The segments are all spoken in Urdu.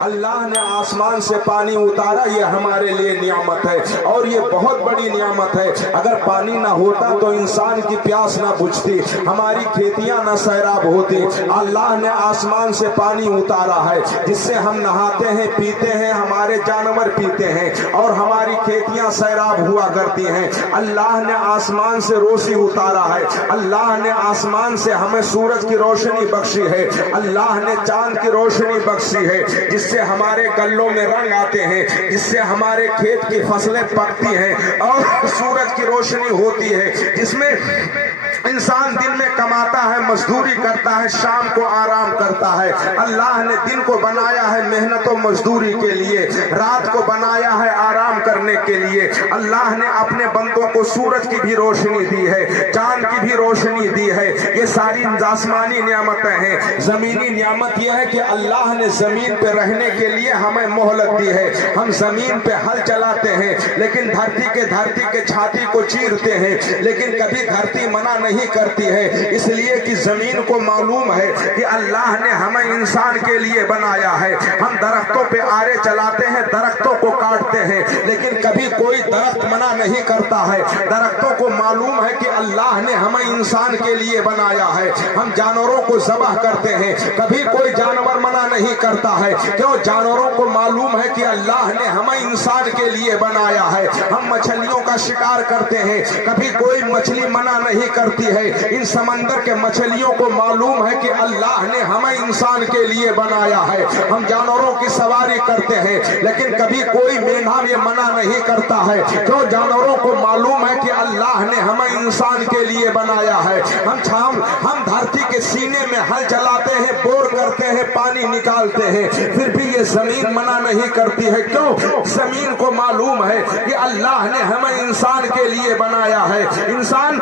اللہ نے آسمان سے پانی اتارا، یہ ہمارے لیے نعمت ہے اور یہ بہت بڑی نعمت ہے۔ اگر پانی نہ ہوتا تو انسان کی پیاس نہ بجھتی، ہماری کھیتیاں نہ سیراب ہوتی۔ اللہ نے آسمان سے پانی اتارا ہے جس سے ہم نہاتے ہیں، پیتے ہیں، ہمارے جانور پیتے ہیں اور ہماری کھیتیاں سیراب ہوا کرتی ہیں۔ اللہ نے آسمان سے روشنی اتارا ہے، اللہ نے آسمان سے ہمیں سورج کی روشنی بخشی ہے، اللہ نے چاند کی روشنی بخشی ہے جس سے ہمارے گلوں میں رنگ آتے ہیں، جس سے ہمارے کھیت کی فصلیں پکتی ہیں اور سورج کی روشنی ہوتی ہے جس میں انسان دن میں کماتا ہے، مزدوری کرتا ہے، شام کو آرام کرتا ہے۔ اللہ نے دن کو بنایا ہے محنت و مزدوری کے لیے، رات کو بنایا ہے آرام کرنے کے لیے۔ اللہ نے اپنے بندوں کو سورج کی بھی روشنی دی ہے، چاند کی بھی روشنی دی ہے۔ یہ ساری آسمانی نعمتیں ہیں۔ زمینی نعمت یہ ہے کہ اللہ نے زمین پہ رہنے کے لیے ہمیں مہلت دی ہے۔ ہم زمین پہ ہل چلاتے ہیں لیکن دھرتی کے چھاتی کو چیرتے ہیں، لیکن کبھی دھرتی منع نہیں کرتی ہے، اس لیے کہ زمین کو معلوم ہے کہ اللہ نے ہمیں انسان کے لیے بنایا ہے۔ ہم درختوں پہ آرے چلاتے ہیں، درختوں کو کاٹتے ہیں، لیکن کبھی کوئی درخت منع نہیں کرتا ہے۔ درختوں کو معلوم ہے کہ اللہ نے ہمیں انسان کے لیے بنایا ہے۔ ہم جانوروں کو ذبح کرتے ہیں، کبھی کوئی جانور منع نہیں کرتا ہے، کیوں؟ جانوروں کو معلوم ہے کہ اللہ نے ہمیں انسان کے لیے بنایا ہے۔ ہم مچھلیوں کا شکار کرتے ہیں، کبھی کوئی مچھلی منع نہیں کرتی ہے۔ ان سمندر کے مچھلیوں کو معلوم ہے کہ اللہ نے ہمیں انسان کے لیے بنایا ہے۔ ہم جانوروں کی سواری کرتے ہیں لیکن کبھی کوئی مینڈھا یہ منع نہیں کرتا ہے، کیوں؟ جانوروں کو معلوم ہے کہ اللہ نے ہمیں انسان کے لیے بنایا ہے۔ ہم دھرتی کے سینے میں ہل چلاتے ہیں، بور کرتے ہیں، پانی نکالتے ہیں، پھر بھی یہ زمین منع نہیں کرتی ہے، کیوں؟ زمین کو معلوم ہے کہ اللہ نے ہمیں انسان کے لیے بنایا ہے۔ انسان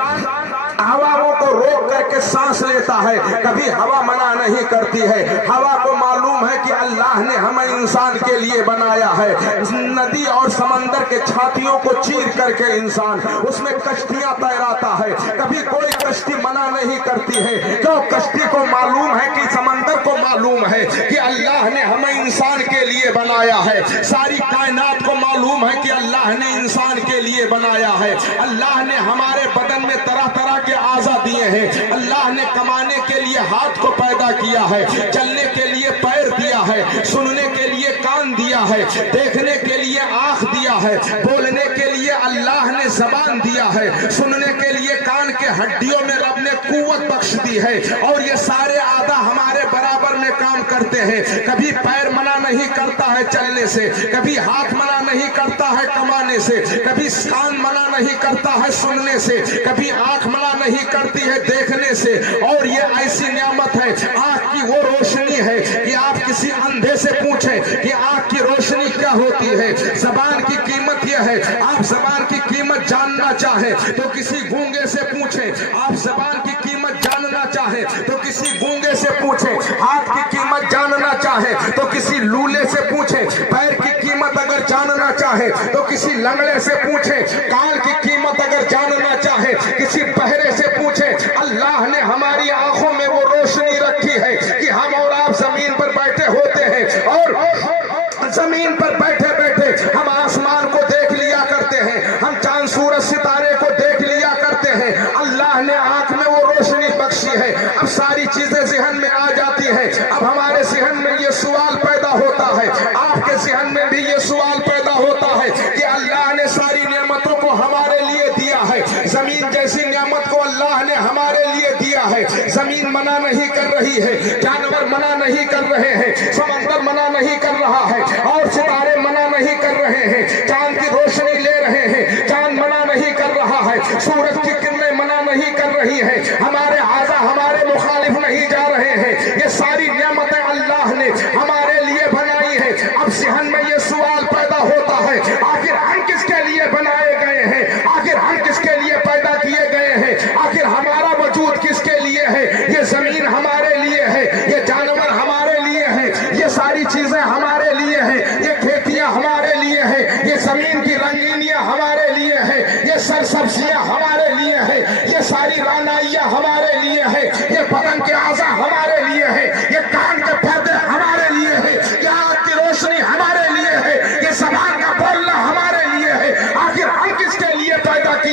ہواؤں کو روک کر کے سانس لیتا ہے، کبھی ہوا منع نہیں کرتی ہے۔ ہوا کو معلوم ہے کہ اللہ نے ہمیں انسان کے لیے بنایا ہے۔ ندی اور سمندر کے چھاتیوں کو چیر کر کے انسان اس میں کشتیاں تیراتا ہے، کبھی کوئی کشتی منع نہیں کرتی ہے، کیوں؟ کشتی کو معلوم ہے کہ سمندر کو معلوم ہے کہ اللہ نے ہمیں انسان کے لیے بنایا ہے۔ ساری کائنات کو معلوم ہے کہ اللہ نے انسان کے لیے بنایا ہے۔ اللہ نے ہمارے بدن میں طرح طرح کے اعضاء دیے ہیں۔ اللہ نے کمانے کے لیے ہاتھ کو پیدا کیا ہے، چلنے کے لیے پیر دیا ہے، سننے کے لیے کان دیا ہے، دیکھنے کے لیے آنکھ دیا ہے، بولنے کے لیے اللہ نے زبان دیا ہے، سننے کے لیے کان کے ہڈیوں میں رب نے قوت بخش دی ہے، اور یہ سارے اعضاء ہمارے برابر میں کام کرتے ہیں۔ کبھی پیر منع نہیں کرتا ہے چلنے سے، کبھی ہاتھ منع نہیں کرتا ہے کمانے سے، کبھی کان منع نہیں کرتا ہے سننے سے، کبھی آنکھ منع نہیں کرتی ہے دیکھنے سے۔ اور یہ ایسی نعمت ہے، آنکھ کی وہ روشنی ہے کہ آپ کسی اندھے سے پوچھیں کہ آنکھ کی روشنی کیا ہوتی ہے۔ زبان کی قیمت یہ ہے، آپ زبان کی قیمت جاننا چاہیں تو کسی گونگے سے پوچھیں، آپ زبان کی قیمت جاننا چاہیں تو کسی گونگے سے پوچھیں، ہاتھ کی قیمت جاننا چاہیں تو کسی لولے سے پوچھیں، پیر کی قیمت اگر جاننا چاہیں تو کسی لنگڑے سے پوچھیں، کان کی قیمت اگر جاننا چاہیں کسی بہرے سے پوچھیں۔ اللہ نے ہماری آنکھوں میں وہ روشنی رکھی ہے کہ ہم اور آپ زمین پر بیٹھے ہوتے ہیں، اور زمین پر بیٹھے بیٹھے ہم آسمان کو دیکھ لیا کرتے ہیں، ہم چاند سورج ستارے کو دیکھ لیا کرتے ہیں۔ اللہ نے آنکھ میں وہ روشنی بخشی ہے۔ اب ساری چیزیں ذہن میں آ جاتی ہیں، اب ہمارے ذہن میں یہ سوال پیدا ہوتا ہے، آپ کے ذہن میں بھی یہ سوال پیدا ہوتا ہے کہ اللہ نے ساری نعمتوں کو ہمارے لیے دیا ہے، زمین جیسی نعمت کو اللہ نے ہمارے لیے دیا ہے، زمین منع نہیں کر رہی ہے، جانور منع نہیں کر رہے ہیں، سمندر منع نہیں کر رہا ہے، اور ستارے منع نہیں کر رہے ہیں، چاند کی روشنی لے رہے ہیں، چاند منع نہیں کر رہا ہے، سورج کی کرنیں منع نہیں کر رہی ہیں، ہمارے اعضاء ہمارے مخالف نہیں جا رہے ہیں۔ یہ ساری نعمتیں اللہ نے ہمارے لیے بنائی ہیں۔ اب ذہن میں یہ سوال پیدا ہوتا ہے، آخر ہم کس کے لیے بنائے گئے ہیں؟ آخر ہم کس کے لیے پیدا کیے گئے ہیں؟ آخر ہمارا وجود کس کے لیے ہے؟ یہ زمین ہمارے لیے ہے، یہ جانور ہمارے لیے ہیں، یہ ساری چیزیں ہمارے لیے ہیں، یہ کھیتیاں ہمارے لیے ہیں، یہ زمین کی رنگینیاں ہمارے لیے ہیں، یہ سرسبزیاں ہمارے لیے ہیں، یہ ساری رعنائیاں ہمارے لیے ہیں، یہ بدن کے اعضاء ہمارے لیے ہیں، یہ کان کے پردے ہمارے لیے ہیں، یہ آنکھ کی روشنی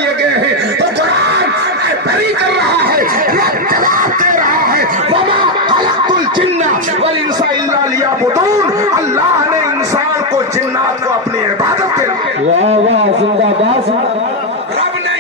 دیے گئے ہیں. تو قرآن بری کر رہا ہے, یہ جواب دے رہا ہے, وما خلقت الجن والانس الا لیعبدون. اللہ نے انسان کو جنات کو اپنی عبادت کے لیے, واہ واہ زندہ باد. رب نے